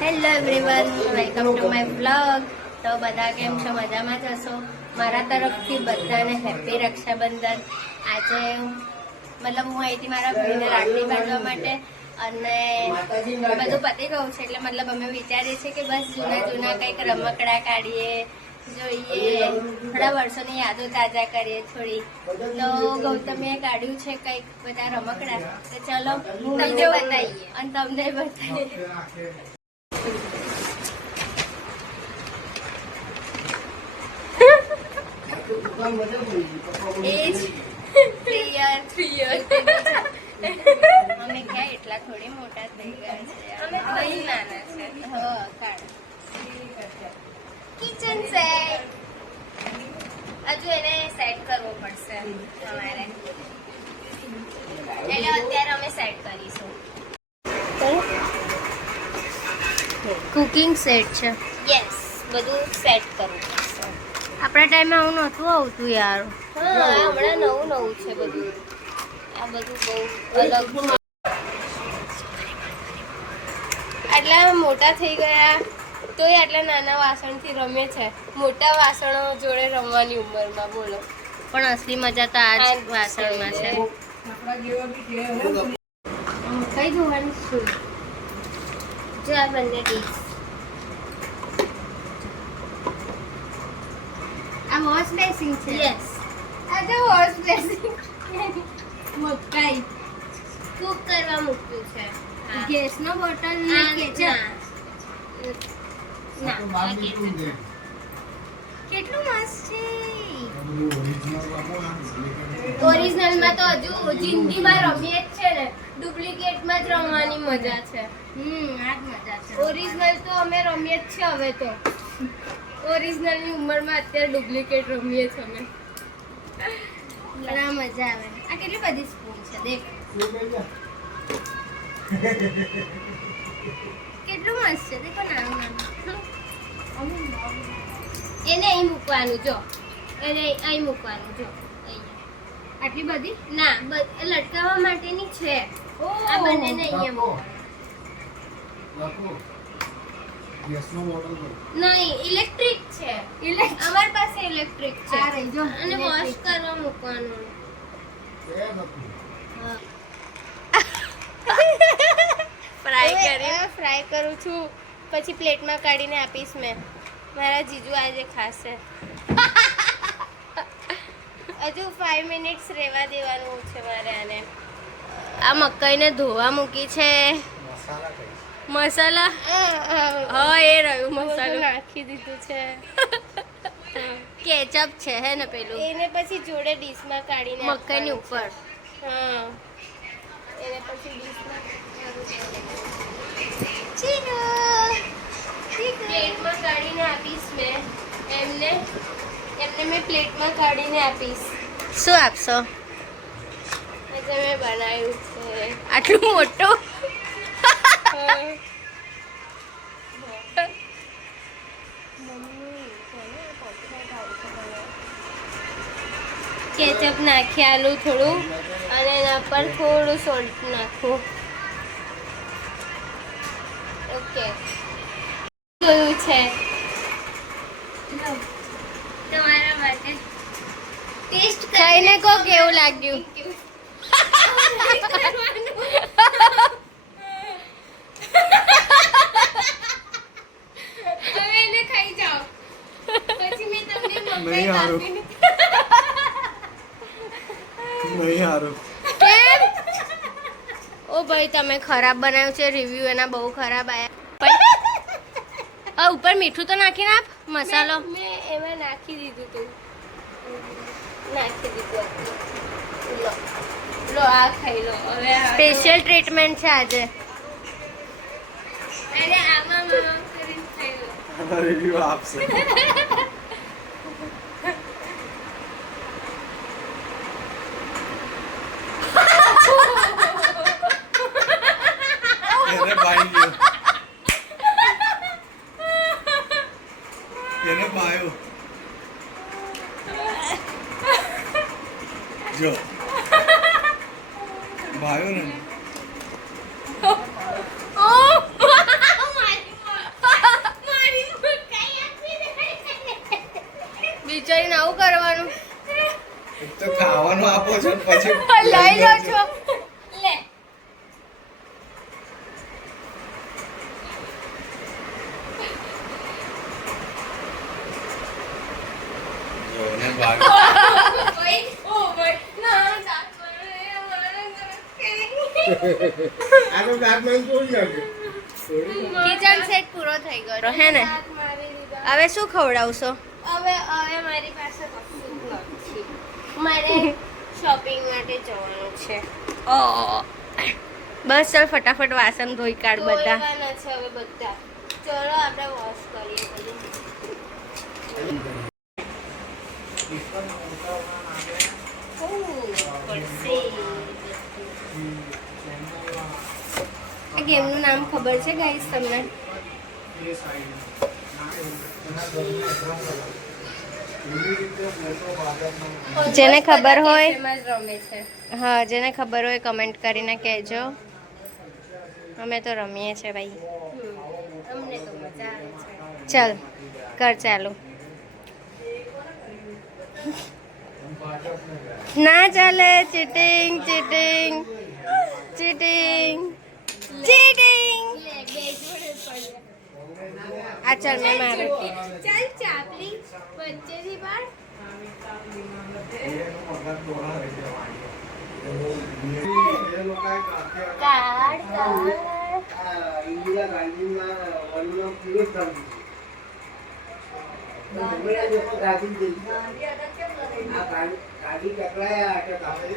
Hello everyone, welcome to my blog. તો બધા કેમ છો? મજામાં જ હશો. મારા તરફથી બધાને હેપી રક્ષાબંધન. આજે મતલબ હું અહીંથી મારા ભાઈને રાખડી બાંધવા માટે અને બધું પતી ગયું છે, એટલે મતલબ અમે વિચારીએ છીએ કે બસ જૂના જૂના કંઈક રમકડા કાઢીએ, જોઈએ, થોડા વર્ષોની યાદો તાજા કરીએ થોડી. તો ગૌતમે કાઢ્યું છે કંઈક બધા રમકડા, તો ચલો તમને બતાવીએ અને તમને બતાવીએ. અમે ક્યાં એટલા થોડી મોટા થઈ ગયા છે, અમે બહુ નાના છે. કિચન સેટ હજુ એને સેટ કરવો પડશે તમારે, એટલે અત્યારે અમે સેટ કરીશું. કુકિંગ સેટ છે. યસ, બધું સેટ કરવું પડશે. આપણા ટાઈમે આવું નહોતું આવતું યાર. હા, હમણાં નવું નવું છે બધું. આ બધું બહુ અલગ છે. આટલા મોટા થઈ ગયા તોય આટલા નાના વાસણથી રમે છે. મોટા વાસણો જોડે રમવાની ઉંમરમાં, બોલો. પણ અસલી મજા તો આ જ વાસણમાં છે. કઈ જોવાની શું? જો આ બંને ડીશ. આ વોશ બેસિંગ છે. યસ, આ તો વોશ બેસિંગ. મકાઈ કુક કરવા મૂક્યું છે. ગેસનો બોટલ ને કેચઅપ. ના, કેટલું મસ્ત છે. ઓરિજિનલમાં તો હજુ જિંદગીમાં રમીએ જ છે ને, ડુપ્લિકેટમાં જ રમવાની મજા છે. આ જ મજા છે. ઓરિજિનલ તો અમે રમીએ જ છે હવે તો. ઓરિજિનલની ઉંમરમાં અત્યારે ડુપ્લિકેટ રમીએ છીએ અમે. પણ આ મજા આવે. આ કેટલી બધી સ્પૂન છે દેખ. કેટલું મસ્ત છે, દેખો નાનું નાનું. એને અહીં મૂકવાનું, જો એને અહીં મૂકવાનું, જો અહીંયા. આટલી બધી ના, લટકાવવા માટેની છે. આ બંનેને અહીંયા મૂકો. નહીં, ઇલેક્ટ્રિક છે. અમારી પાસે ઇલેક્ટ્રિક છે. અને વોશ કરવા મૂકવાનું. ફ્રાય કરું છું, પછી પ્લેટમાં કાઢીને આપીશ મેં. મારા જીજુ આજે ખાશે. હજુ 5 મિનિટ્સ રહેવા દેવાનું છે મારે આને. આ મકાઈને ધોવા મૂકી છે. મસાલા, હા એ રહ્યું, મસાલો નાખી દીધું છે. કેચઅપ છે હે ને પેલું, એને પછી જોડે ડીશમાં કાઢીને મકાઈની ઉપર. હા, એને પછી ડીશમાં પ્લેટમાં કાઢીને આપીશ મેં એમને. મેં પ્લેટમાં કાઢીને આપીશ. શું આપશો? આજે મેં બનાવ્યું છે આટલું મોટું. કેચઅપ નાખી આલું થોડું, અને એના પર થોડું સોલ્ટ નાખું. ઓકે, જોયું છે તમારા માટે. ટેસ્ટ કરીને કહો કેવું લાગ્યું. હવે એને ખાઈ જાઓ, પછી મેં તમને મકાઈ કાપીને. નહીં હારું. કેમ? ઓ ભાઈ, તમે ખરાબ બનાવ્યું છે. રિવ્યુ એના બહુ ખરાબ આયા. ઉપર મીઠું તો નાખીને આપ. મસાલો મેં એમાં નાખી દીધું તું. લો આ ખાઈ લો. હવે સ્પેશિયલ ટ્રીટમેન્ટ છે આજે. અરે આમાં કરીને ખાઈ લો. રિવ્યુ આપશે. એને પાઈ ગયો, એને પાયો જો ભાયો ને. Oh my God. આપો છો ને પછી લઈ લો છો લે જોને ભાગ આ તો દાંત માં તોડી નાખે. કિચન સેટ પૂરો થઈ ગયો હે ને હવે શું ખવડાવશો હવે મારી પાસે કશું જ નથી. મારે શોપિંગ માટે જવાનું છે. ઓ બસ ચાલ ફટાફટ વાસણ ધોઈ કાઢ બધા ધોવાના છે હવે બધા. ચલો આપણે વોશ કરીએ બધું. આ ગેમનું નામ ખબર છે ગાઈસ તમને જેને ખબર હોય રમે છે. હા જેને ખબર હોય કમેન્ટ કરીને કહેજો અમે તો રમીએ છે ભાઈ અમને તો મજા આવે છે. ચાલ કર ચાલુ ના ચાલે ચીટિંગ ચીટિંગ ચીટિંગ ચીટિંગ આ ચાલ મેં મારું ચાલ ચાપલી વચ્ચેથી પાડ. કાઢ ઇન્દિરા ગાંધીના વનનો કિલો કરી ગાંધી ટકરાયા અટક આપણે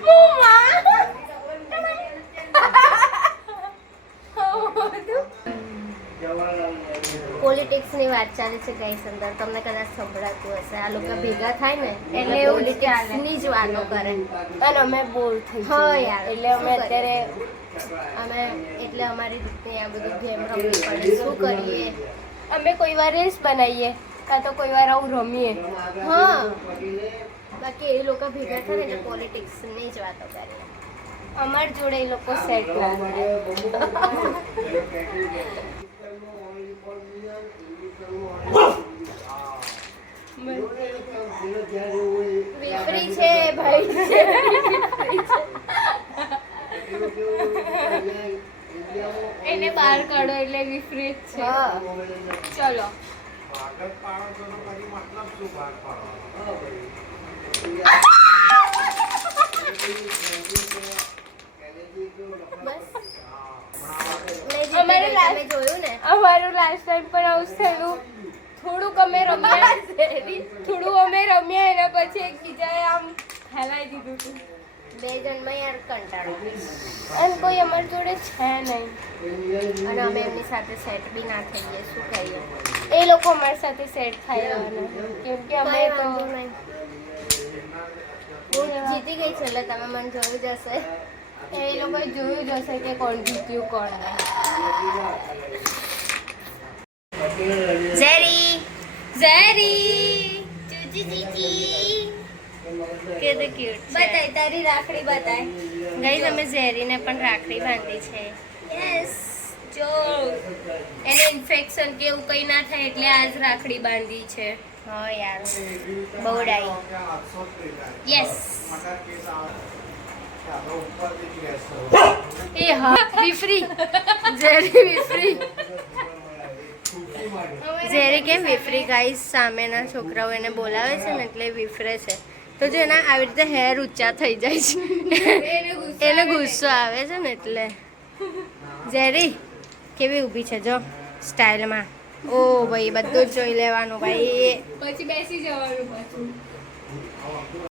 પોલિટિક્સની વાત ચાલે છે ગાઈસ અંદર તમને કદાચ સંભળાતું હશે આ લોકો ભેગા થાય ને એટલે પોલિટિક્સની જ વાતો કરે અને અમે બોર થઈ હા યાર એટલે અમે અત્યારે અમે એટલે અમારી રીતની આ બધું ગેમ રમવી પડે શું કરીએ અમે કોઈ વાર રેસ બનાવીએ કાં તો કોઈ વાર આવું રમીએ. હા બાકી એ લોકો ભેગા થાય ને એટલે પોલિટિક્સની જ વાતો કરે અમારી જોડે એ લોકો સેટ ના થાય. વિપરી છે ભાઈ એને બહાર કાઢો એટલે વિપરીત છે. હા ચલો ભાગત પાડો છો તો પછી મતલબ શું ભાગ પાડો? અમારે તમે જોયું ને અમારું લાસ્ટ ટાઈમ પણ આવું જ થયેલું. થોડુંક અમે રમ્યા એના પછી એકબીજાએ આમ ફેલાઈ દીધું હતું. બે જણમાં યાર કંટાળો અને કોઈ અમારી જોડે છે નહીં. અને અમે એમની સાથે સેટ બી ના થઈએ શું કહીએ એ લોકો અમારી સાથે સેટ થાય કેમ કે અમે કઈ તો વાંધો નહીં. હું જીતી ગઈ છું એટલે તમે મને જોયું જ હશે એ લોકોએ જોયું જ હશે કે કોણ જીત્યું કોણ નહીં. ઝેરી કેવું ક્યુટ બતાય તારી રાખડી બતાય. ગઈ અમે ઝેરીને પણ રાખડી બાંધી છે યસ જો એને ઇન્ફેક્શન કે એવું કંઈ ના થાય એટલે આજ રાખડી બાંધી છે. હા યાર બહુ ડાઈ યસ એ હા વિફરી ઝેરી વિફરી ઝેરી કેમ વિફરી ગાઈસ સામેના છોકરાઓ એને બોલાવે છે ને એટલે વિફરે છે તો જો એના આવી રીતે હેર ઊંચા થઈ જાય છે એને ગુસ્સો આવે છે ને એટલે ઝેરી કેવી ઊભી છે જો સ્ટાઇલમાં ઓ ભાઈ બધું જ જોઈ લેવાનું ભાઈ પછી બેસી જવાનું પાછું.